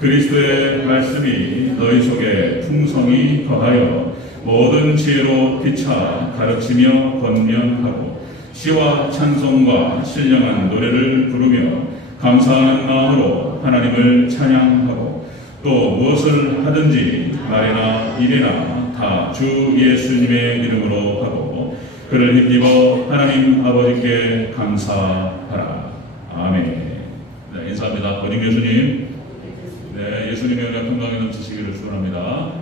그리스도의 말씀이 너희 속에 풍성히 더하여 모든 지혜로 피차 가르치며 권면하고 시와 찬송과 신령한 노래를 부르며 감사하는 마음으로 하나님을 찬양하고 또 무엇을 하든지 말이나 일이나 다 주 예수님의 이름으로 하고 그를 힘입어 하나님 아버지께 감사하라. 아멘. 네, 인사합니다. 고딩 예수님. 네, 예수님의 은혜가 평강에 넘치시기를 축원합니다.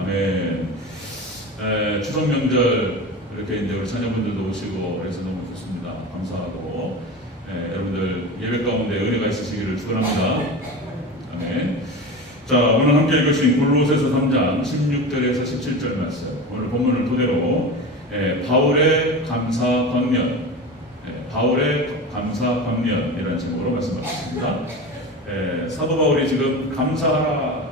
아멘. 추석 명절 이렇게 이제 우리 자녀분들도 오시고 그래서 너무 좋습니다. 감사하고 여러분들 예배 가운데 은혜가 있으시기를 축원합니다. 아멘. 자, 오늘 함께 읽으신 골로새서 3장 16절에서 17절 말씀, 오늘 본문을 토대로 바울의 감사 광면, 바울의 감사 광면이라는 제목으로 말씀하셨습니다. 사도 바울이 지금 감사하라,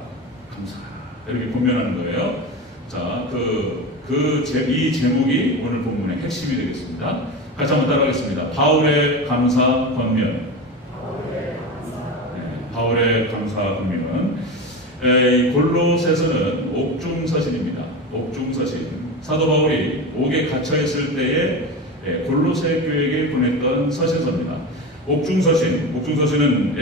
감사하라 이렇게 권면하는 거예요. 자, 이 제목이 오늘 본문의 핵심이 되겠습니다. 같이 한번 따라하겠습니다. 바울의 감사 광면. 바울의 감사 광면. 골로새서는 옥중서신입니다. 옥중서신. 사도 바울이 옥에 갇혀 있을 때에 골로새 교회에게 보냈던 서신서입니다. 옥중서신은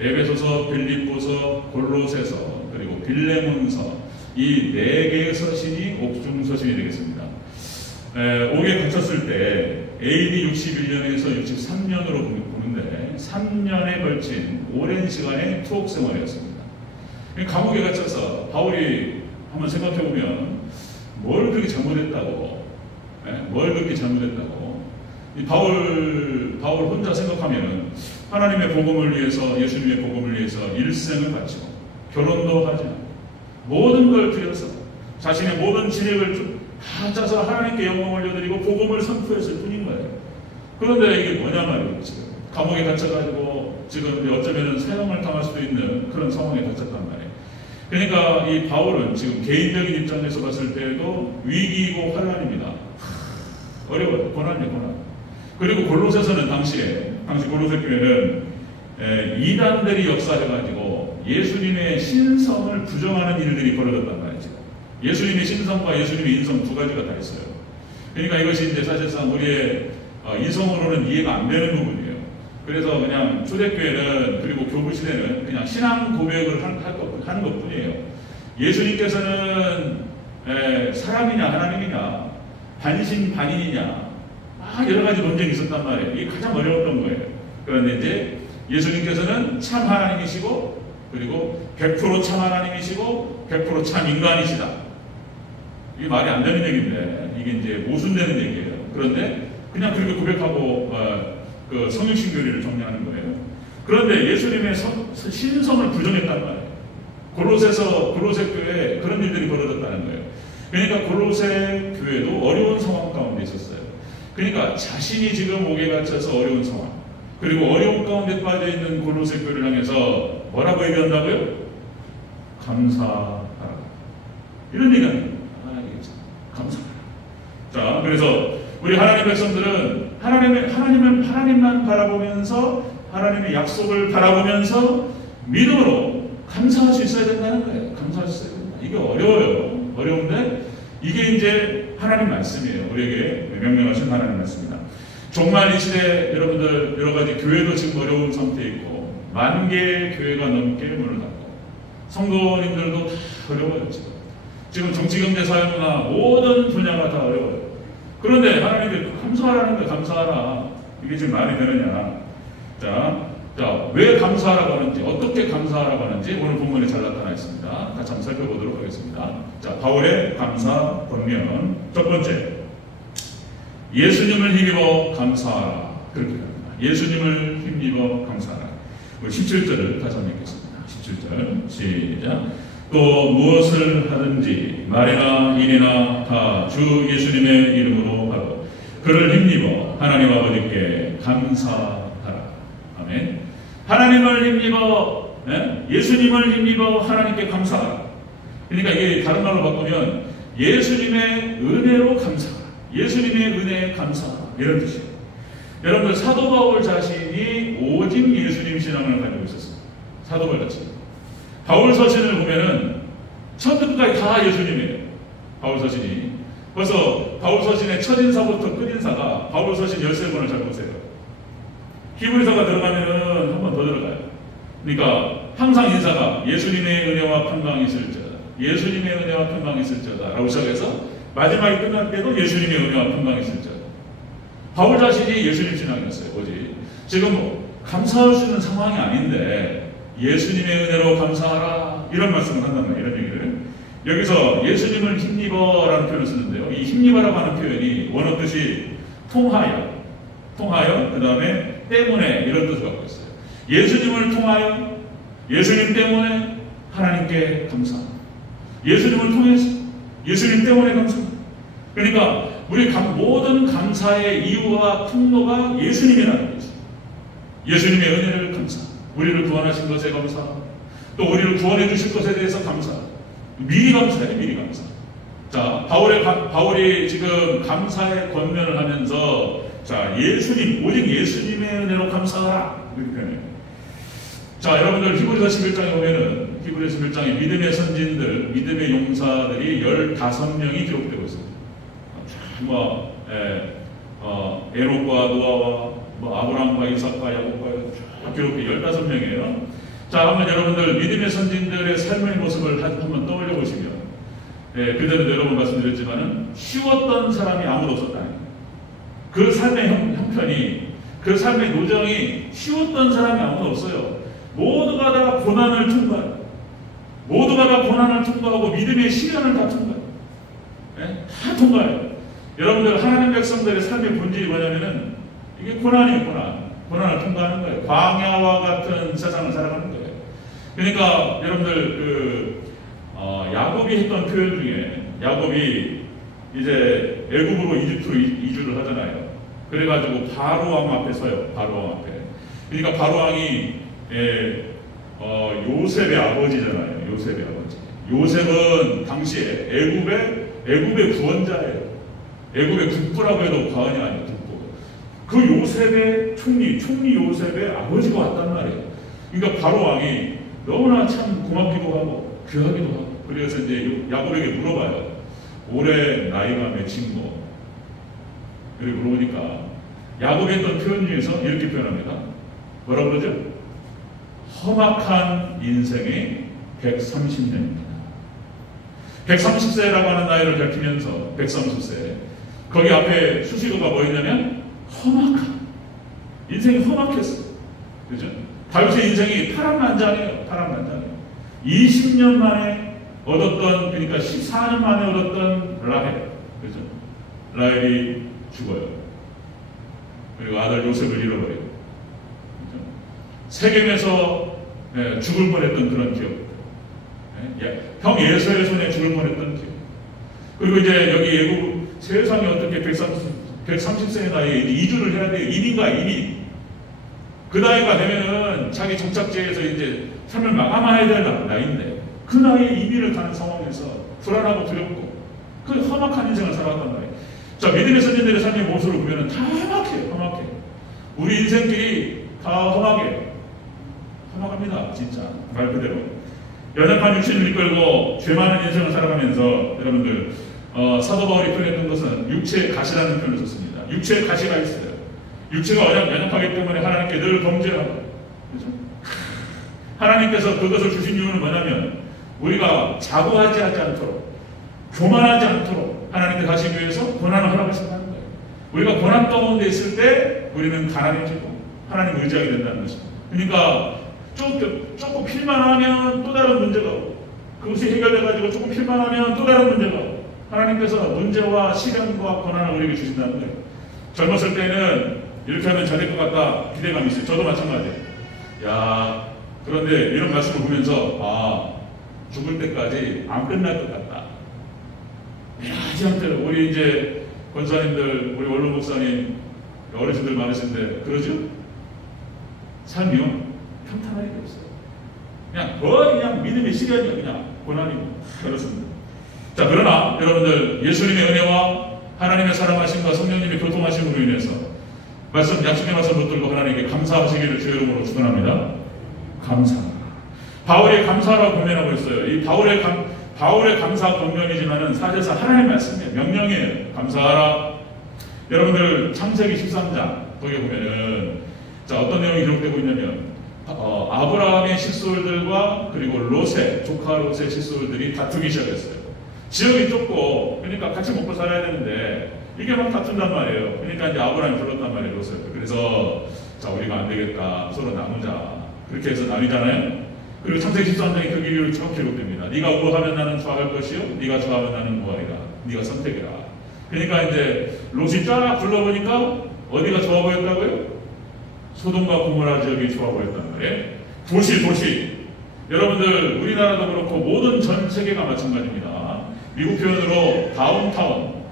에베소서, 빌립보서, 골로새서, 그리고 빌레몬서 이 4개의 서신이 옥중서신이 되겠습니다. 옥에 갇혔을 때 AD 61년에서 63년으로 보는데 3년에 걸친 오랜 시간의 투옥 생활이었습니다. 감옥에 갇혀서 바울이 한번 생각해보면 뭘 그렇게 잘못했다고, 이 바울 혼자 생각하면 하나님의 복음을 위해서, 예수님의 복음을 위해서 일생을 바치고 결혼도 하지 않고 모든 걸 들여서 자신의 모든 진액을 다 짜서 하나님께 영광을 올려드리고 복음을 선포했을 뿐인 거예요. 그런데 이게 뭐냐 말이에요. 지금 감옥에 갇혀가지고 지금 어쩌면 사형을 당할 수도 있는 그런 상황에 갇혔단 말이에요. 그러니까 이 바울은 지금 개인적인 입장에서 봤을 때도 위기이고 환난입니다. 어려워요. 고난이에요, 고난. 그리고 골로새서는 당시 골로새 교회는 이단들이 역사해가지고 예수님의 신성을 부정하는 일들이 벌어졌단 말이죠. 예수님의 신성과 예수님의 인성 두 가지가 다 있어요. 그러니까 이것이 이제 사실상 우리의 이성으로는 이해가 안 되는 부분이에요. 그래서 그냥 초대교회는 그리고 교부시대는 그냥 신앙 고백을 하는 것뿐이에요. 예수님께서는 사람이냐 하나님이냐 반신반인이냐 여러 가지 논쟁이 있었단 말이에요. 이게 가장 어려웠던 거예요. 그런데 이제 예수님께서는 참 하나님이시고 그리고 100% 참 하나님이시고 100% 참 인간이시다. 이게 말이 안 되는 얘기인데 이게 이제 모순되는 얘기예요. 그런데 그냥 그렇게 고백하고 그 성육신 교리를 정리하는 거예요. 그런데 예수님의 신성을 부정했단 말이에요. 골로새 교회에 그런 일들이 벌어졌다는 거예요. 그러니까 골로새 교회도 어려운 상황 가운데 있었어요. 그러니까 자신이 지금 옥에 갇혀서 어려운 상황, 그리고 어려운 가운데 빠져있는 골로새 교회를 향해서 뭐라고 얘기한다고요? 감사하라. 이런 얘기가 아니에요. 감사하라. 자, 그래서 우리 하나님 백성들은 하나님만 바라보면서 하나님의 약속을 바라보면서 믿음으로 감사할 수 있어야 된다는 거예요. 감사할 수 있어야 된다. 이게 어려워요. 어려운데 이게 이제 하나님 말씀이에요. 우리에게 명령하신 하나님 말씀입니다. 정말 이 시대 여러분들 여러 가지 교회도 지금 어려운 상태에 있고 10,000개의 교회가 넘게 문을 닫고 성도님들도 다 어려워요. 지금 정치, 경제, 사회, 문화 모든 분야가 다 어려워요. 그런데 하나님께 감사하라는 거 감사하라. 이게 지금 말이 되느냐. 자, 왜 감사하라고 하는지, 어떻게 감사하라고 하는지 오늘 본문에 잘 나타나 있습니다. 같이 한번 살펴보도록 하겠습니다. 자, 바울의 감사 권면. 첫 번째, 예수님을 힘입어 감사하라. 그렇게 합니다. 예수님을 힘입어 감사하라. 우리 17절을 다시 한번 읽겠습니다. 17절 시작. 또 무엇을 하든지 말이나 일이나 다 주 예수님의 이름으로 하고 그를 힘입어 하나님 아버지께 감사하라. 아멘. 하나님을 힘입어, 예수님을 힘입어 하나님께 감사하라. 그러니까 이게 다른 말로 바꾸면 예수님의 은혜로 감사하라. 예수님의 은혜에 감사하라. 이런 뜻이에요. 여러분들 사도 바울 자신이 오직 예수님 신앙을 가지고 있었어요. 사도 바울 자신. 바울 서신을 보면은 처음부터 끝까지 다 예수님이에요. 바울 서신이. 그래서 바울 서신의 첫인사부터 끝인사가 바울 서신 13권을 잘 보세요. 히브리서가 들어가면은 한 번 더 들어가요. 그러니까 항상 인사가 예수님의 은혜와 평강이 있을지어다. 예수님의 은혜와 평강이 있을지어다. 라고 시작해서 마지막에 끝날 때도 예수님의 은혜와 평강이 있을지어다. 바울 자신이 예수님 신앙이었어요. 오직 지금 감사할 수 있는 상황이 아닌데 예수님의 은혜로 감사하라 이런 말씀을 한단 말이에요. 이런 얘기를 여기서 예수님을 힘입어라는 표현을 쓰는데요. 이 힘입어라고 하는 표현이 원어 뜻이 통하여 그 다음에 때문에 이런 뜻을 갖고 있어요. 예수님을 통하여 예수님 때문에 하나님께 감사합니다. 예수님을 통해서 예수님 때문에 감사합니다. 그러니까 우리 모든 감사의 이유와 통로가 예수님이라는 것이죠. 예수님의 은혜를 감사합니다. 우리를 구원하신 것에 감사합니다. 또 우리를 구원해 주실 것에 대해서 감사합니다. 미리 감사해요. 미리 감사. 자, 바울이 지금 감사의 권면을 하면서 자, 예수님, 오직 예수님의 은혜로 감사하라 이렇게 표현해요. 자, 여러분들 히브리서 11장에 보면은 히브리서 11장에 믿음의 선진들, 믿음의 용사들이 15명이 기록되고 있습니다. 에녹과 노아와 아브라함과 이삭과 야곱과 기록이 15명이에요. 자, 한번 여러분들 믿음의 선진들의 삶의 모습을 한번 떠올려 보시면, 그때는 여러 번 말씀드렸지만은 쉬웠던 사람이 아무도 없었다. 그 삶의 형편이, 그 삶의 노정이 쉬웠던 사람이 아무도 없어요. 모두가 다 고난을 통과해요. 모두가 다 고난을 통과하고 믿음의 시련을 다 통과해요. 다 통과해요. 여러분들 하나님 백성들의 삶의 본질이 뭐냐면은 이게 고난이에요. 고난을 통과하는 거예요. 광야와 같은 세상을 살아가는 거예요. 그러니까 여러분들 야곱이 했던 표현 중에 야곱이 이제 애굽으로 이집트로 이주를 하잖아요. 그래가지고 바로 왕 앞에 서요. 바로 왕 앞에. 그러니까 바로 왕이 요셉의 아버지잖아요. 요셉의 아버지. 요셉은 당시에 애굽의 구원자예요. 애굽의 국부라고 해도 과언이 아니에요. 국부. 그 요셉의 총리 요셉의 아버지가 왔단 말이에요. 그러니까 바로 왕이 너무나 참 고맙기도 하고 귀하기도 하고 그래서 이제 야곱에게 물어봐요. 올해 나이가 몇인고? 그리고 물어보니까 야곱이 했던 표현 중에서 이렇게 표현합니다. 뭐라고 그러죠? 험악한 인생의 130년입니다. 130세라고 하는 나이를 밝히면서 130세 거기 앞에 수식어가 뭐였냐면 험악한 인생이 험악했어. 그죠? 다윗의 인생이 파란만장이에요. 파란만장이에요. 20년 만에 얻었던, 그러니까 14년 만에 얻었던 라헬. 그죠? 라헬이 죽어요. 그리고 아들 요셉을 잃어버려요. 그죠? 세겜에서 죽을 뻔했던 그런 기억. 형 예수의 손에 죽을 뻔했던 기억. 그리고 이제 여기 예고 세상에 어떻게 130세의 나이에 이주를 해야 돼요. 이민. 그 나이가 되면은 자기 정착지에서 이제 삶을 마감해야 될 나이인데 그 나이에 이민을 가는 상황에서 불안하고 두렵고 그 험악한 인생을 살아갔단 말이에요. 자, 믿음의 선진들의 삶의 모습을 보면은 다 험악해. 우리 인생길이 다 험악합니다. 진짜 말 그대로. 연약한 육신을 이끌고 죄 많은 인생을 살아가면서 여러분들 사도 바울이 표현했던 것은 육체의 가시라는 표현을 썼습니다. 육체의 가시가 있어요. 육체가 연약하기 때문에 하나님께 늘 범죄하고, 그렇죠? 하나님께서 그것을 주신 이유는 뭐냐면 우리가 자고하지 않도록, 교만하지 않도록 하나님께 가시기 위해서 고난을 허락하신다는 거예요. 우리가 고난 가운데 있을 때 우리는 가난해지고 하나님 의지하게 된다는 것입니다. 그러니까 조금 필만하면 또 다른 문제가 오고 그것이 해결돼가지고 조금 필만하면 또 다른 문제가 오고 하나님께서 문제와 시련과 고난을 우리에게 주신다는 거예요. 젊었을 때는 이렇게 하면 잘 될 것 같다 기대감이 있어요. 저도 마찬가지예요. 야, 그런데 이런 말씀을 보면서 죽을 때까지 안 끝날 것 같다. 하지않도록 우리 이제 권사님들, 우리 원로 목사님, 어르신들 많으신데 그러죠? 삶이요 평탄할 게 없어요. 그냥 거의 그냥 믿음의 시련이요, 그냥 고난이고 그렇습니다. 자, 그러나 여러분들 예수님의 은혜와 하나님의 사랑하심과 성령님의 교통하심으로 인해서 약속의 말씀 붙들고 하나님께 감사하시기를 주의 이름으로 축원합니다. 감사합니다. 바울이 감사하라고 권면하고 있어요. 이 바울의 감사 권면이지만은 사실상 하나님의 말씀이에요. 명령이에요. 감사하라. 여러분들 창세기 13장 거기 보면은 자 어떤 내용이 기록되고 있냐면 아브라함의 식솔들과 그리고 롯의 조카 롯의 식솔들이 다투기 시작했어요. 지역이 좁고 그러니까 같이 먹고 살아야 되는데 이게 막 다툰단 말이에요. 그러니까 이제 아브라함이 불렀단 말이에요. 롯을. 그래서 자 우리가 안 되겠다. 서로 나누자. 그렇게 해서 나뉘잖아요. 그리고 창세기 13장에 그 기록이 쭉 기록됩니다. 네가 우하면 나는 좌할 것이요 네가 좌하면 나는 우하리라. 네가 선택이라. 그러니까 이제 롯이 쫙 불러보니까 어디가 좋아 보였다고요? 소돔과 고모라 지역이 좋아 보였단 말이에요. 도시. 여러분들 우리나라도 그렇고 모든 전 세계가 마찬가지입니다. 미국 표현으로 다운타운이라고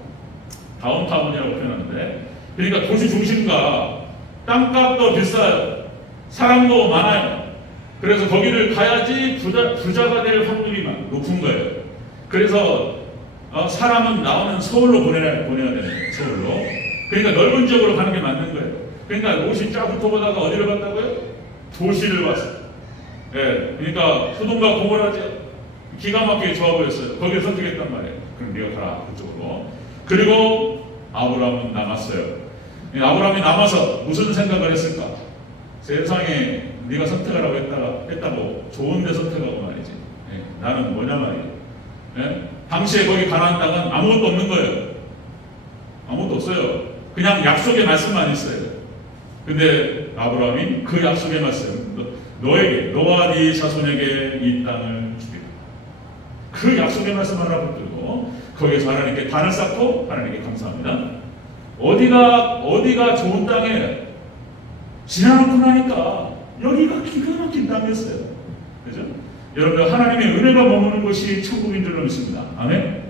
표현하는데 그러니까 도시 중심과 땅값도 비싸요. 사람도 많아요. 그래서 거기를 가야지 부자가 될 확률이 높은 거예요. 그래서 사람은 나오는 서울로 보내야 되는 거예요. 서울로. 그러니까 넓은 지역으로 가는 게 맞는 거예요. 그러니까 롯이 쫙 붙어보다가 어디를 갔다고요? 도시를 봤어요. 예, 그러니까 소돔과 고모라 기가 막히게 좋아 보였어요. 거기를 선택했단 말이에요. 그럼 네가 가라 그쪽으로. 그리고 아브라함은 남았어요. 아브라함이 남아서 무슨 생각을 했을까? 세상에 네가 선택하라고 했다고 좋은 데 선택하고 말이지. 예, 나는 뭐냐 말이에요. 예? 당시에 거기 가나안 땅은 아무것도 없는 거예요. 아무것도 없어요. 그냥 약속의 말씀만 있어요. 근데 아브라함이 그 약속의 말씀, 너에게, 너와 네 자손에게 이 땅을 주리라. 그 약속의 말씀 하나 붙들고 거기에서 하나님께 단을 쌓고 하나님께 감사합니다. 어디가 좋은 땅에 지나놓고 나니까 여기가 기가 막힌 땅이었어요. 그죠? 여러분들 하나님의 은혜가 머무는 곳이 천국인 줄로 믿습니다. 아멘?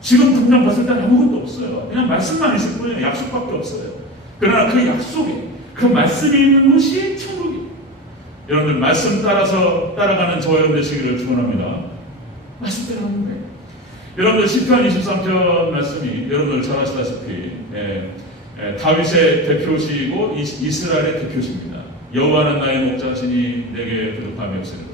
지금 당장 봤을 때는 아무것도 없어요. 그냥 말씀만 있을 뿐이에요. 약속밖에 없어요. 그러나 그 약속에 그 말씀이 있는 곳이 천국이에요. 여러분들 말씀 따라서 따라가는 저와 여러분 되시기를 축원합니다. 말씀 따라가는 거예요. 여러분들 시편 23편 말씀이 여러분들 잘 아시다시피 다윗의 대표시이고 이스라엘의 대표시입니다. 여호와는 나의 목자시니 내게 부족함이 없습니다.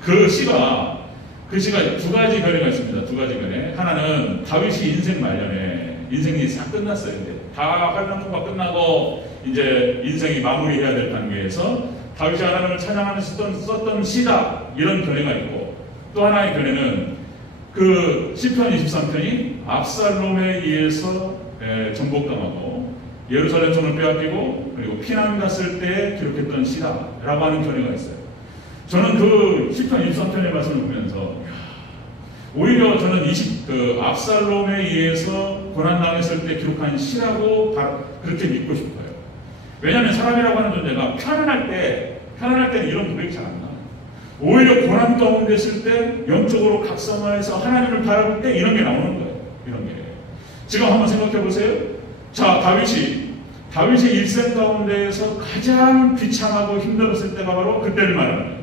그 시가 두 가지 견해가 있습니다. 두 가지 견해. 하나는 다윗이 인생 말년에 인생이 싹 끝났어요. 이제 다 활동가 끝나고 이제 인생이 마무리해야 될 단계에서 다윗이 하나님을 찬양하면서 썼던 시다 이런 견해가 있고 또 하나의 견해는 그 시편 23편이 압살롬에 의해서 정복당하고 예루살렘 성을 빼앗기고 그리고 피난 갔을 때 기록했던 시다라고 하는 견해가 있어요. 저는 그 시편 23편의 말씀을 보면서 오히려 저는 압살롬에 의해서 고난당했을 때 기록한 시라고 그렇게 믿고 싶어요. 왜냐하면 사람이라고 하는 존재가 편안할 때는 이런 고백이 잘 안 나와요. 오히려 고난 가운데 있을 때 영적으로 각성하여서 하나님을 바라볼 때 이런 게 나오는 거예요. 이런 게. 지금 한번 생각해 보세요. 자, 다윗의 일생 가운데에서 가장 비참하고 힘들었을 때가 바로 그때를 말합니다.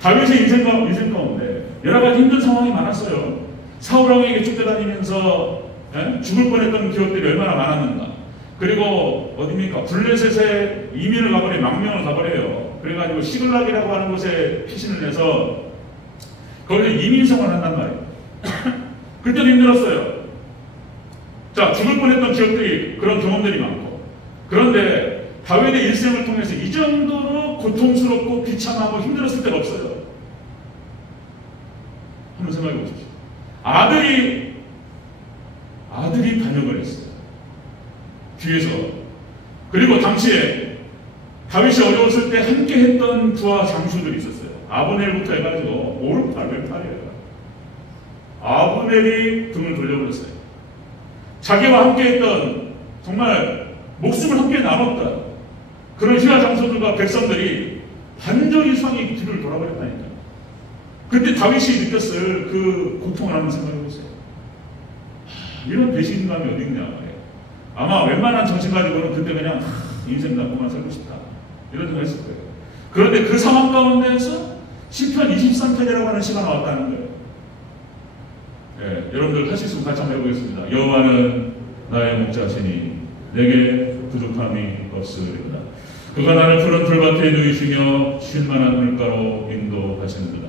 다윗의 인생 가운데 여러 가지 힘든 상황이 많았어요. 사울 왕에게 쫓겨다니면서 죽을 뻔했던 기억들이 얼마나 많았는가. 그리고 어디입니까? 블레셋에 이민을 가버려요. 망명을 가버려요. 그래가지고 시글락이라고 하는 곳에 피신을 해서 거기서 이민생활을 한단 말이에요. 그때도 힘들었어요. 자, 죽을 뻔했던 기억들이 그런 경험들이 많고 그런데 다윗의 일생을 통해서 이 정도로 고통스럽고 비참하고 힘들었을 때가 없어요. 한번 생각해 보십시오. 아들이 반역을 했어요. 뒤에서. 그리고 당시에 다윗이 어려웠을 때 함께 했던 부하 장수들이 있었어요. 아브넬부터 해가지고 오른팔 왼팔이에요. 아브넬이 등을 돌려버렸어요. 자기와 함께 했던 정말 목숨을 함께 나눴던 그런 휘하 장수들과 백성들이 반절 이상이 뒤를 돌아버렸다니까. 그때 다윗이 느꼈을 그 고통을 한번 생각해 보세요. 이런 배신감이 어딨냐 말이에요. 아마 웬만한 정신 가지고는 그때 그냥 인생 남고만 살고 싶다 이런 생각 했을 거예요. 그런데 그 상황 가운데에서 시편 23편이라고 하는 시가 나왔다는 거예요. 여러분들 할 수 있으면 같이 한번 해보겠습니다. 여호와는 나의 목자시니 내게 부족함이 없으리로다. 그가 나를 푸른 풀밭에 누이시며 쉴만한 물가로 인도하시는도다.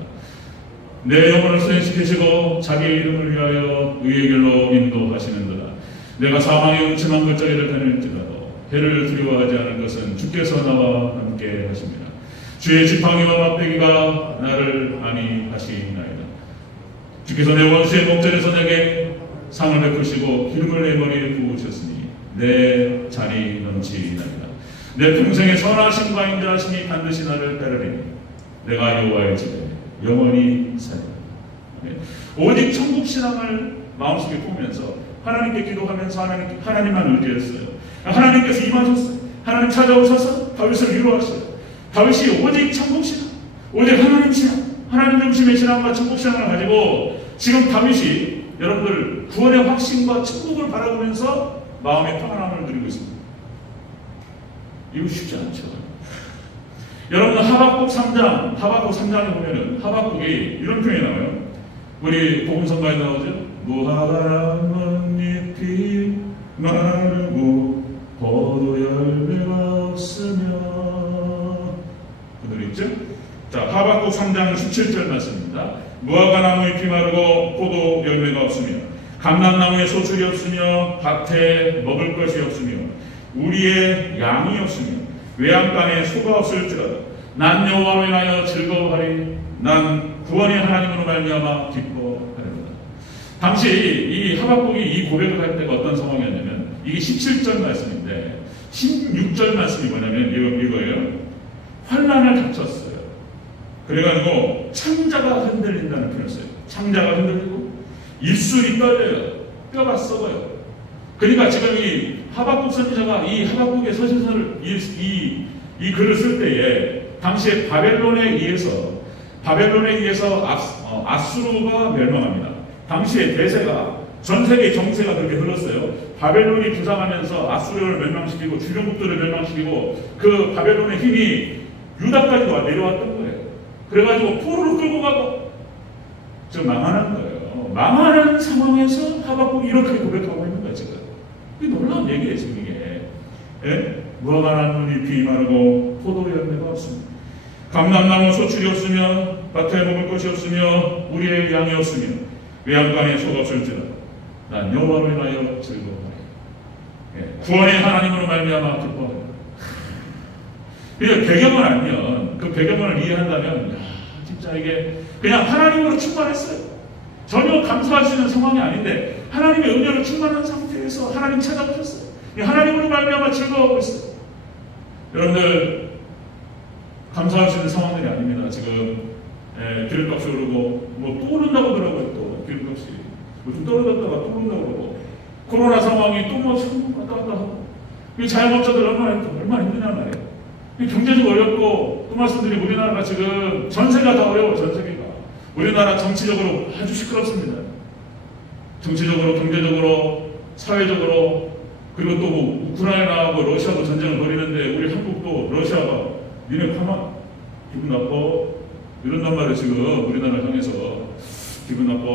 내 영혼을 수행시키시고 자기 이름을 위하여 의의 길로 인도하시는도다. 내가 사망의 음침한 골짜기를 다닐지라도 해를 두려워하지 않을 것은 주께서 나와 함께 하십니다. 주의 지팡이와 막대기가 나를 안위하시나이다. 주께서 내 원수의 목전에서 내게 상을 베푸시고 기름을 내 머리에 부으셨으니 내 잔이 넘치나이다. 내 평생의 선하심과 인자하심이 반드시 나를 따르리니 내가 여호와의 집에 영원히 살리라. 오직 천국 신앙을 마음속에 보면서 하나님께 기도하면서 하나님만 의지했어요. 하나님께서 임하셨어요. 하나님 찾아오셔서 다윗을 위로하셔요. 다윗이 오직 천국 신앙, 오직 하나님 신앙, 하나님 중심의 신앙과 천국 신앙을 가지고 지금 다윗이 여러분들 구원의 확신과 천국을 바라보면서 마음의 평안함을 누리고 있습니다. 이거 쉽지 않죠. 여러분 하박국 3장에 보면은 하박국이 이런 표현이 나와요. 우리 복음성가에 나오죠. 무화과나무 잎이 마르고 포도 열매가 없으며, 그 노래 있죠? 자, 하박국 3장 17절 말씀입니다. 무화과나무 잎이 마르고 포도 열매가 없으며 감람나무에 소출이 없으며 밭에 먹을 것이 없으며 우리의 양이 없으며 외양간에 소가 없을지라도 난 여호와로 인하여 즐거워하리. 난 구원의 하나님으로 말미암아 기뻐하리로다. 당시 이 하박국이 이 고백을 할 때가 어떤 상황이었냐면 이게 17절 말씀인데 16절 말씀이 뭐냐면 이거예요. 환난을 닥쳤어요. 그래가지고 창자가 흔들린다는 표현을 써요. 창자가 흔들리고 입술이 떨려요. 뼈가 썩어요. 그러니까 지금 이 하박국 선지자가 이 하박국의 서신서를 이 글을 쓸 때에 당시에 바벨론에 의해서 아수르가 멸망합니다. 당시에 대세가 전 세계 정세가 그렇게 흘렀어요. 바벨론이 부상하면서 아수르를 멸망시키고 주변국들을 멸망시키고 그 바벨론의 힘이 유다까지 내려왔던 거예요. 그래가지고 포로로 끌고 가고 저 망하는 거예요. 망하는 상황에서 하박국이 이렇게 고백하고 있는 거예요. 지금 이게 놀라운 얘기예요. 지금 이게. 예? 무화과나무 잎이 마르고 포도 열매가 없습니다. 감람나무 소출이 없으며 밭에 먹을 것이 없으며 우리의 양이 없으며 외양간에 소가 없을지라도 난 여호와로 인하여 즐거워하리. 예. 구원의 하나님으로 말미암아 기뻐하리. 그래서 배경을 알면 그 배경을 이해한다면 진짜 이게 그냥 하나님으로 충만했어요. 전혀 감사할 수 있는 상황이 아닌데 하나님의 은혜로 충만한 상태에서 하나님 찾아오셨어요. 하나님으로 말미암아 즐거워하고 있어요. 여러분들 감사할 수 있는 상황들이 아닙니다. 지금 기름값이 오르고 뭐 또 오른다고 그러고요. 또 기름값이 좀 떨어졌다가 또 오른다고 그러고 코로나 상황이 또 뭐 왔다 갔다 하고 자영업자들 얼마나 힘드냐 말이에요. 경제적으로 어렵고 또 말씀드린 우리나라가 지금 전세가 다 어려워. 전 세계가 우리나라 정치적으로 아주 시끄럽습니다. 정치적으로, 경제적으로, 사회적으로 그리고 또 뭐 우크라이나하고 러시아도 전쟁을 벌이는데 우리 한국도 러시아가 니네 가만 기분 나빠 이런단 말이에요. 지금 우리나라 향해서 기분 나빠.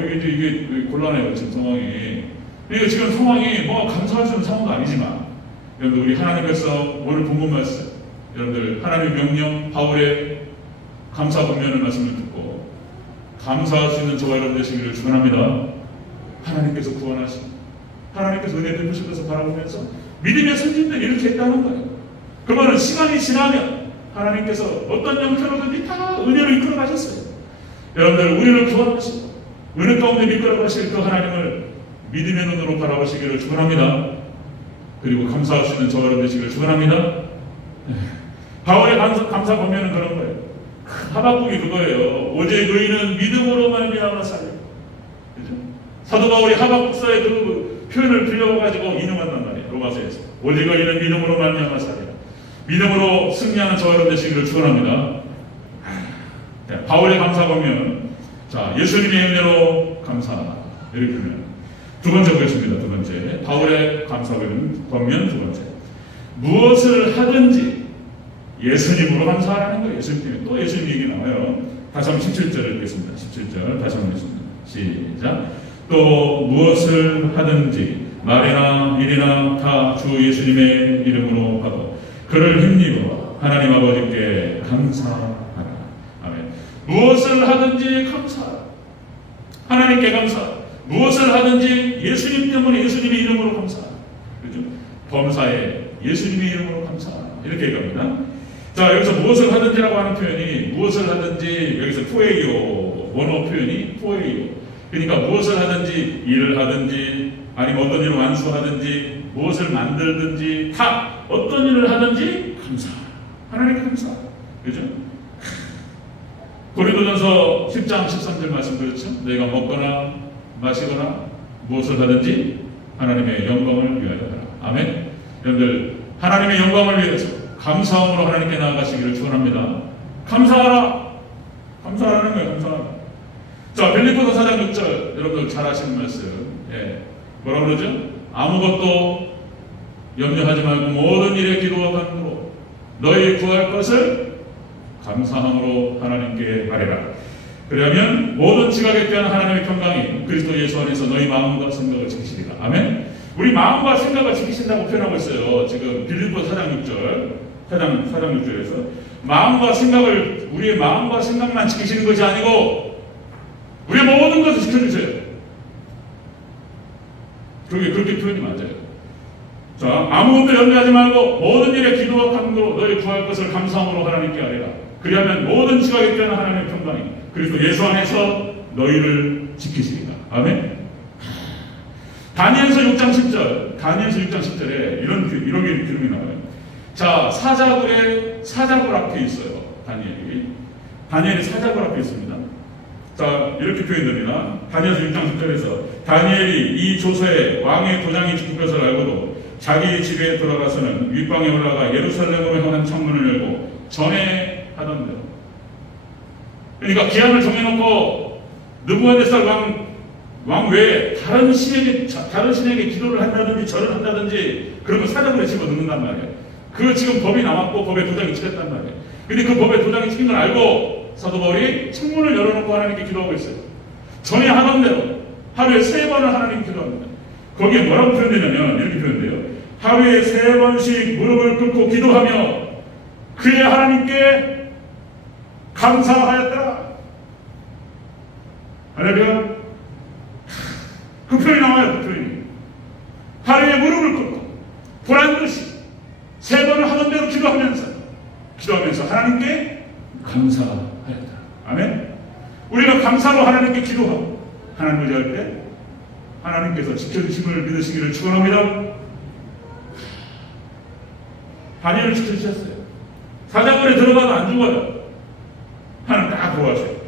이게 곤란해요. 지금 상황이. 그러니까 지금 상황이 뭐 감사할 수 있는 상황도 아니지만 여러분들 우리 하나님께서 오늘 본문 말씀 여러분들 하나님의 명령 바울의 감사 권면의 말씀을 듣고 감사할 수 있는 저와 여러분 되시기를 축원합니다. 하나님께서 구원하시고 하나님께서 은혜 베푸시면서 바라보면서 믿음의 선진들이 이렇게 했다는 거예요. 그러면 시간이 지나면 하나님께서 어떤 형태로든지 다 은혜로 이끌어 가셨어요. 여러분들 우리를 구원하시고 은혜 가운데 이끌어 가실 그 하나님을 믿음의 눈으로 바라보시기를 축원합니다. 그리고 감사할 수 있는 저와 여러분 되시기를 축원합니다. 바울의 감사 권면은 그런 거예요. 하박국이 그거예요. 오직 의인은 믿음으로 말미암아 살리라. 그죠? 사도 바울이 하박국서의 그 표현을 빌려가지고 인용한단 말이에요. 로마서에서 오직 의인은 믿음으로 말미암아 살리라. 믿음으로 승리하는 저와 여러분 되시기를 축원합니다. 바울의 감사 권면, 자 예수님의 은혜로 감사하라. 이렇게 표현. 두 번째 보겠습니다. 두 번째 바울의 감사 권면 두 번째 무엇을 하든지 예수님으로 감사하라는 거예요. 예수님 때문에. 또 예수님 얘기 나와요. 다시 한번 17절을 읽겠습니다. 17절 다시 한번 읽겠습니다. 시작. 또 무엇을 하든지 말이나 일이나 다 주 예수님의 이름으로 하고 그를 힘입어 하나님 아버지께 감사하라. 아멘. 무엇을 하든지 감사하라. 하나님께 감사하라. 무엇을 하든지 예수님 때문에 예수님의 이름으로 감사하라. 그렇죠? 범사에 예수님의 이름으로 감사하라. 이렇게 얘기합니다. 자, 여기서 무엇을 하든지라고 하는 표현이 무엇을 하든지 여기서 포에이오 원어 표현이 포에이오. 그러니까 무엇을 하든지 일을 하든지 아니면 어떤 일을 완수하든지 무엇을 만들든지 다 어떤 일을 하든지 감사하라. 하나님께 감사하라. 그죠? 고린도전서 10장 13절 말씀 그렇죠? 너희가 먹거나 마시거나 무엇을 하든지 하나님의 영광을 위하여 하라. 아멘. 여러분들 하나님의 영광을 위해서 감사함으로 하나님께 나아가시기를 축원합니다. 감사하라. 감사하라는 거예요. 감사하라. 자, 빌립보서 4장 6절 여러분들 잘 아시는 말씀. 예. 뭐라 그러죠? 아무것도 염려하지 말고 모든 일에 기도와 간구로 너희 구할 것을 감사함으로 하나님께 말해라. 그러면 모든 지각에 대한 하나님의 평강이 그리스도 예수 안에서 너희 마음과 생각을 지키시리라. 아멘. 우리 마음과 생각을 지키신다고 표현하고 있어요. 지금 빌립보서 4장 6절 4장 6절에서 마음과 생각을 우리의 마음과 생각만 지키시는 것이 아니고 우리의 모든 것을 지켜주세요. 그렇게 표현이 맞아요. 자, 아무것도 염려하지 말고 모든 일에 기도와 간구로 너희 구할 것을 감사함으로 하나님께 아뢰라. 그리하면 모든 지각에 대한 하나님의 평강이 그리스도 예수 안에서 너희를 지키시리라. 아멘. 다니엘서 6장 10절에 이런 기름이 나와요. 자, 사자굴 앞에 있어요. 다니엘이 사자굴 앞에 있습니다. 자, 이렇게 표현됩니다. 다니엘서 6장 10절에서 다니엘이 이 조서에 왕의 도장이 찍힌 것을 알고도 자기 집에 들어가서는 윗방에 올라가 예루살렘으로 향한 창문을 열고 전에 하던 대로. 그러니까 기한을 정해놓고 느부갓네살 왕 외에 다른 신에게 기도를 한다든지 절을 한다든지 그런 거 사자굴에 집어넣는단 말이에요. 그 지금 법이 나왔고 법에 도장이 찍혔단 말이에요. 근데 그 법에 도장이 찍힌 걸 알고 사도 바울이 창문을 열어놓고 하나님께 기도하고 있어요. 전에 하던 대로 하루에 3번을 하나님 기도합니다. 거기에 뭐라고 표현되냐면 이렇게 표현돼요. 하루에 3번씩 무릎을 꿇고 기도하며 그의 하나님께 감사하였다. 할렐루야. 그 표현이 나와요. 그 표현이. 하루에 무릎을 꿇고 보란듯이 3번을 하던 대로 기도하면서 하나님께 감사하였다. 아멘. 우리가 감사로 하나님께 기도하고 하나님을 대할 때 하나님께서 지켜주심을 믿으시기를 축원합니다. 다니엘을 지켜주셨어요. 사자굴에 들어가도 안 죽어요. 하나님 딱 도와줘요.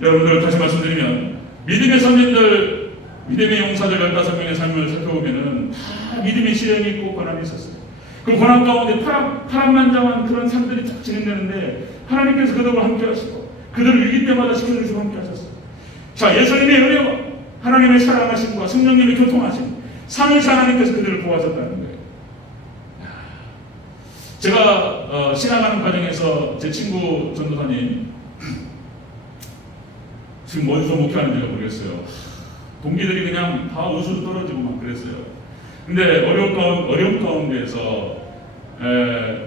여러분들 다시 말씀드리면 믿음의 선진들, 믿음의 용사들 15명의 삶을 살펴보면 다 믿음의 시련이 있고 고난이 있었어요. 그 고난 가운데 파란만장한 그런 삶들이 쫙 진행되는데 하나님께서 그들과 함께 하시고 그들을 위기 때마다 지켜주시고 함께 하셨어요. 자, 예수님의 은혜와 하나님의 사랑하심과 성령님의 교통하심, 삼위일체 하나님께서 그들을 도와줬다는 거예요. 제가 신앙하는 과정에서 제 친구 전도사님 지금 어디서 목회하는지가 모르겠어요. 동기들이 그냥 다 우수로 떨어지고 막 그랬어요. 근데 어려운 가운데에서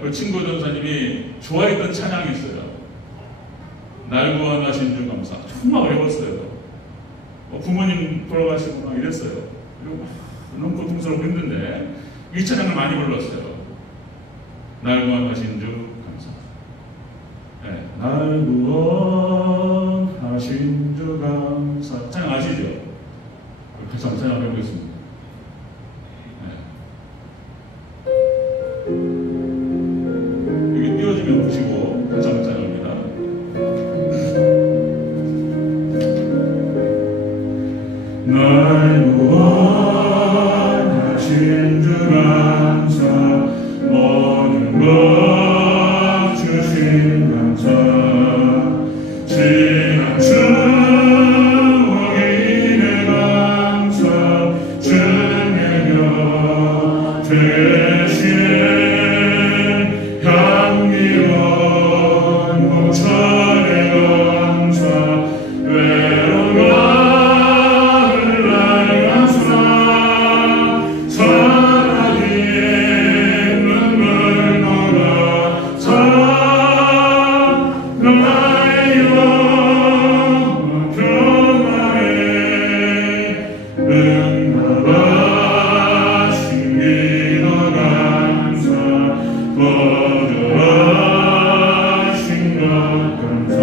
그 친구 전도사님이 좋아했던 찬양이 있어요. 날 구원하신 주 감사. 정말 어려웠어요. 부모님 돌아가시고 막 이랬어요. 그리고 너무 고통스럽고 힘든데 이 찬양을 많이 불렀어요. 날 구원하신 주 감사. 네, 날 구원하신 주 감사. 찬양 아시죠? 같이 한번 찬양을 해보겠습니다. 네. 이게 띄워주면 보시고 같이 한번 찬양합니다. 날 구원하신 주 감사 모든 것 주신 감사 지난 추억이 내 감사 나의 영혼 평안해 응답하신 기도 감사 거듭하신 것 감사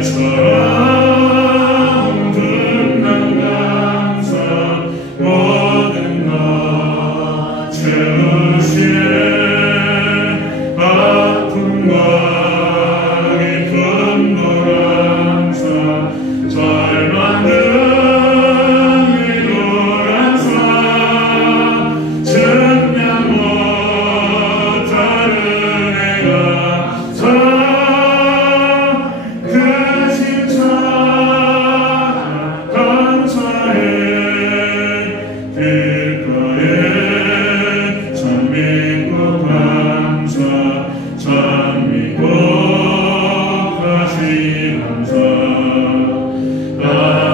해처럼 든난 감사 모든 것 채우시네 아픔과 깊은 감사 잘 만든 위로 감사 증명 못하는 내가 그 진짜 감사해 길가에 참 믿고 감사 참 믿고 다시 감사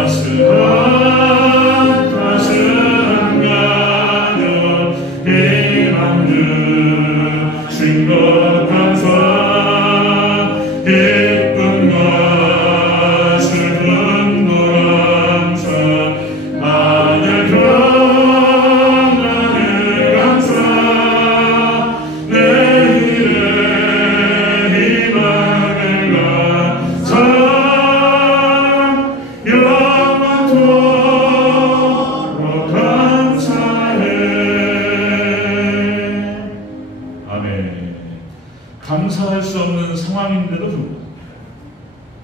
따스한 가정 희망 주신 것 감사 기쁨과 슬픔도 감사 하늘 평안을 감사 내일의 희망을 감사 영원토록 감사해. 아멘. 감사할 수 없는 상황인데도 불구하고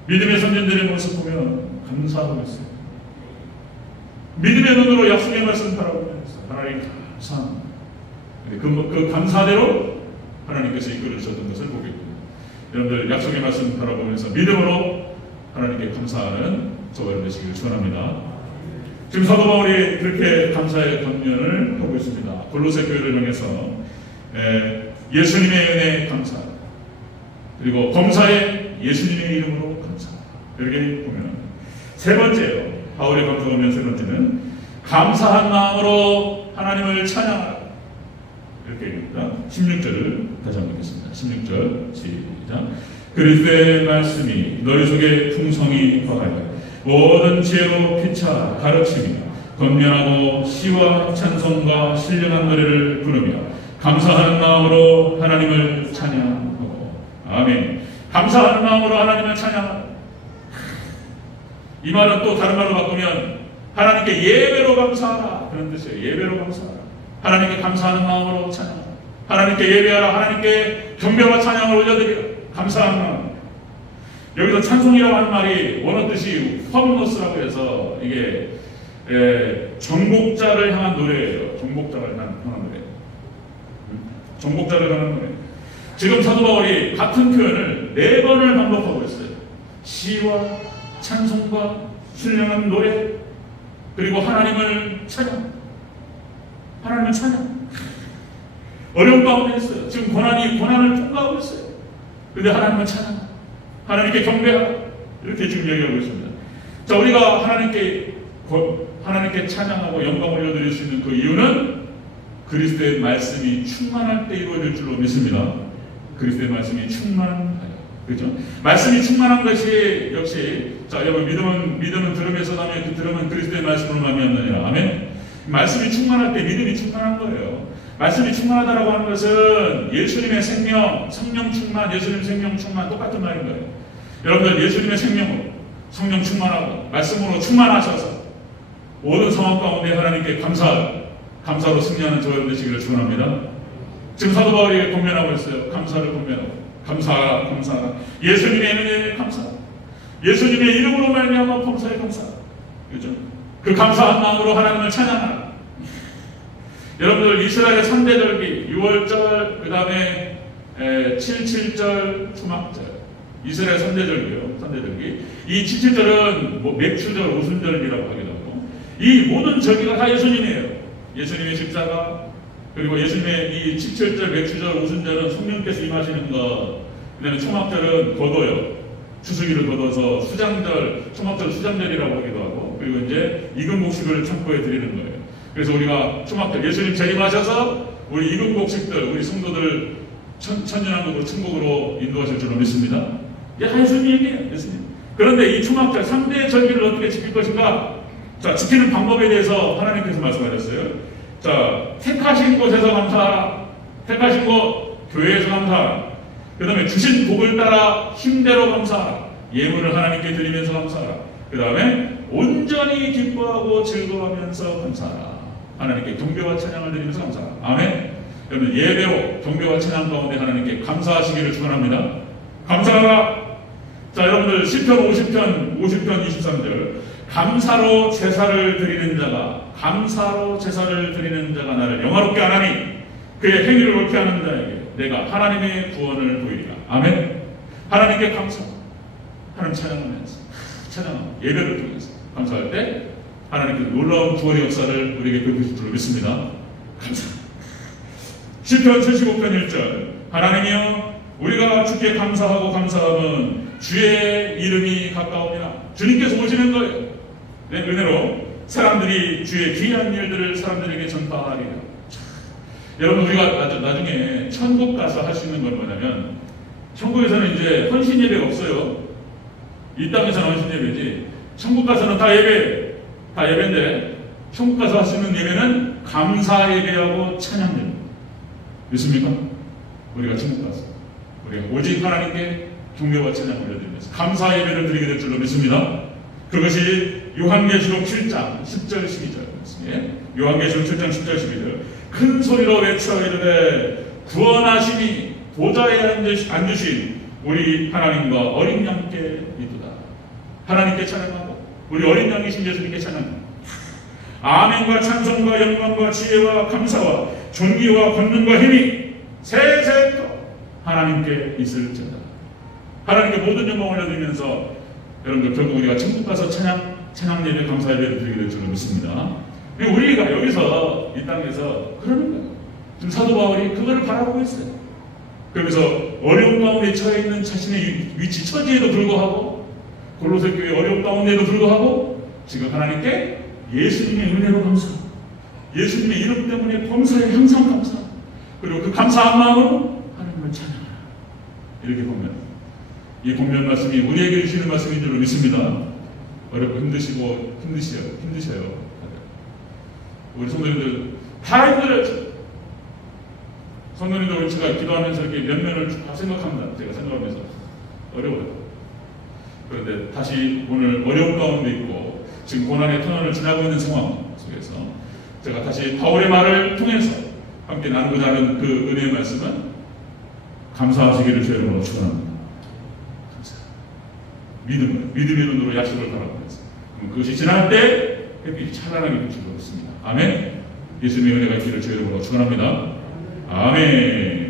믿음의 선진들의 모습 보면 감사하고 있어요. 믿음의 눈으로 약속의 말씀 바라보면서 하나님 감사합니다. 그 감사대로 하나님께서 이끌어 주셨던 것을 보게 됩니다. 여러분들 약속의 말씀 바라보면서 믿음으로 하나님께 감사하는 저와 여러분 되시기를 축원합니다. 지금 사도 바울이 그렇게 감사의 권면을 하고 있습니다. 골로새 교회를 향해서 예수님의 은혜에 감사, 그리고 범사에 예수님의 이름으로 감사. 이렇게 보면 세 번째요. 바울의 감사하면 세 번째는 감사한 마음으로 하나님을 찬양하라. 이렇게 얘기합니다. 16절을 다시 한번 읽겠습니다. 16절 시작. 그리스도의 말씀이 너희 속에 풍성히 거하여 모든 지혜로 피차 가르치며 권면하고 시와 찬송과 신령한 노래를 부르며 감사하는 마음으로 하나님을 찬양하고. 아멘. 감사하는 마음으로 하나님을 찬양하라. 이 말은 또 다른 말로 바꾸면 하나님께 예배로 감사하라 그런 뜻이에요. 예배로 감사하라. 하나님께 감사하는 마음으로 찬양하라. 하나님께 예배하라. 하나님께 경배와 찬양을 올려드리라. 감사하는 마음. 여기서 찬송이라고 하는 말이 원어 뜻이 험노스라고 해서 이게 정복자를 향한 노래예요. 정복자를 향한 노래. 정복자를 향한 노래. 지금 사도 바울이 같은 표현을 4번을 반복하고 있어요. 시와 찬송과 신령한 노래, 그리고 하나님을 찬양. 하나님을 찬양. 어려운 가운데 있어요. 지금 고난을 통과하고 있어요. 근데 하나님을 찬양. 하나님께 경배하라. 이렇게 지금 얘기하고 있습니다. 자, 우리가 하나님께 찬양하고 영광 올려드릴 수 있는 그 이유는 그리스도의 말씀이 충만할 때 이루어질 줄로 믿습니다. 그리스도의 말씀이 충만하여. 그렇죠? 말씀이 충만한 것이 역시, 자, 여러분, 믿음은 들음에서 나면 그 들음은 그리스도의 말씀으로 말미암느니라. 아멘. 말씀이 충만할 때 믿음이 충만한 거예요. 말씀이 충만하다라고 하는 것은 예수님의 생명, 성령 충만, 예수님 생명 충만 똑같은 말인 거예요. 여러분들 예수님의 생명으로 성령 충만하고 말씀으로 충만하셔서 모든 상황 가운데 하나님께 감사로 승리하는 저와 여러분 되시기를 축원합니다. 지금 사도 바울이 권면하고 있어요. 감사를 권면하고 감사하라. 예수님의 은혜에 감사. 예수님의 이름으로 말미암아 범사에 감사. 그렇죠? 그 감사한 마음으로 하나님을 찬양하라. 여러분들 이스라엘의 3대 절기 6월절, 그 다음에 7.7절 초막절, 이스라엘 3대 절기요. 3대 절기. 이 7.7절은 뭐 맥추절, 오순절이라고 하기도 하고, 이 모든 절기가 다 예수님이에요. 예수님의 십자가, 그리고 예수님의 이 7.7절, 맥추절, 오순절은 성령께서 임하시는 것, 그 다음에 초막절은 거둬요. 추수기를 거둬서 수장절, 초막절 수장절이라고 하기도 하고, 그리고 이제 익은 곡식을 창고에 드리는 거예요. 그래서 우리가 초막절, 예수님 재림하셔서 우리 익은 곡식들, 우리 성도들 천년왕국으로 천국으로 인도하실 줄로 믿습니다. 예수님 얘기해요. 예수님. 그런데 이 초막절 3대 절기를 어떻게 지킬 것인가? 자, 지키는 방법에 대해서 하나님께서 말씀하셨어요. 자, 택하신 곳에서 감사하라. 택하신 곳 교회에서 감사하라. 그 다음에 주신 복을 따라 힘대로 감사하라. 예물을 하나님께 드리면서 감사하라. 그 다음에 온전히 기뻐하고 즐거워하면서 감사하라. 하나님께 경배와 찬양을 드리면서 감사하라. 아멘. 여러분 예배로 경배와 찬양 가운데 하나님께 감사하시기를 축원합니다. 감사하라. 자, 여러분들 시편 50편 23절 감사로 제사를 드리는 자가 나를 영화롭게 하나니 그의 행위를 옳게 하는 자에게 내가 하나님의 구원을 보이리라. 아멘. 하나님께 감사. 하나님 찬양하면서 예배를 통해서 감사할 때 하나님께서 놀라운 구원의 역사를 우리에게 베푸실 줄로 믿습니다. 감사. 시편 75편 1절 하나님이여 우리가 주께 감사하고 감사하면 주의 이름이 가까우니라. 주님께서 오시는 거예요. 네, 은혜로 사람들이 주의 귀한 일들을 사람들에게 전파하리라. 여러분 우리가 나중에 천국 가서 할 수 있는 건 뭐냐면 천국에서는 이제 헌신 예배가 없어요. 이 땅에서는 헌신 예배지. 천국 가서는 다 예배인데 천국 가서 할 수 있는 예배는 감사 예배하고 찬양 예배. 믿습니까? 우리가 천국 가서 우리가 오직 하나님께 경배와 찬양 올려드리면서 감사 예배를 드리게 될 줄로 믿습니다. 그것이 요한계시록 7장 10절 12절 요한계시록 7장 10절 12절 큰 소리로 외쳐 이르되 구원하심이 보좌에 앉으신 우리 하나님과 어린 양께 이르다. 하나님께 찬양하고 우리 어린 양이신 예수님께 찬양합니다. 아멘과 찬송과 영광과 지혜와 감사와 존귀와 권능과 힘이 세세토록 하나님께 있을지어다. 하나님께 모든 영광을 올려드리면서 여러분들 결국 우리가 천국 가서 찬양 예배 감사 예배를 드리게 될 줄로 믿습니다. 우리가 여기서 이 땅에서 그러는 거예요. 지금 사도 바울이 그거를 바라보고 있어요. 그러면서 어려운 가운데 처해 있는 자신의 위치 처지에도 불구하고 골로새 교회 어려운 가운데도 불구하고 지금 하나님께 예수님의 은혜로 감사, 예수님의 이름 때문에 범사에 항상 감사, 그리고 그 감사한 마음으로 하나님을 찬양하라. 이렇게 보면 이 본면 말씀이 우리에게 주시는 말씀인 줄로 믿습니다. 어렵고 힘드셔요. 우리 성도님들 다 힘들어요. 성도님들 제가 기도하면서 이렇게 면면을 다 생각합니다. 제가 생각하면서 어려워요. 그런데 다시 오늘 어려운 가운데 있고 지금 고난의 터널을 지나고 있는 상황 속에서 제가 다시 바울의 말을 통해서 함께 나누고자 하는 그 은혜의 말씀은 감사하시기를 주의 이름으로 축원합니다. 믿음의 눈으로 약속을 바라보면서 그것이 지날 때 햇빛이 찬란하게 비추고 있습니다. 아멘. 예수님의 은혜가 있기를 주의 이름으로 축원합니다. 아멘.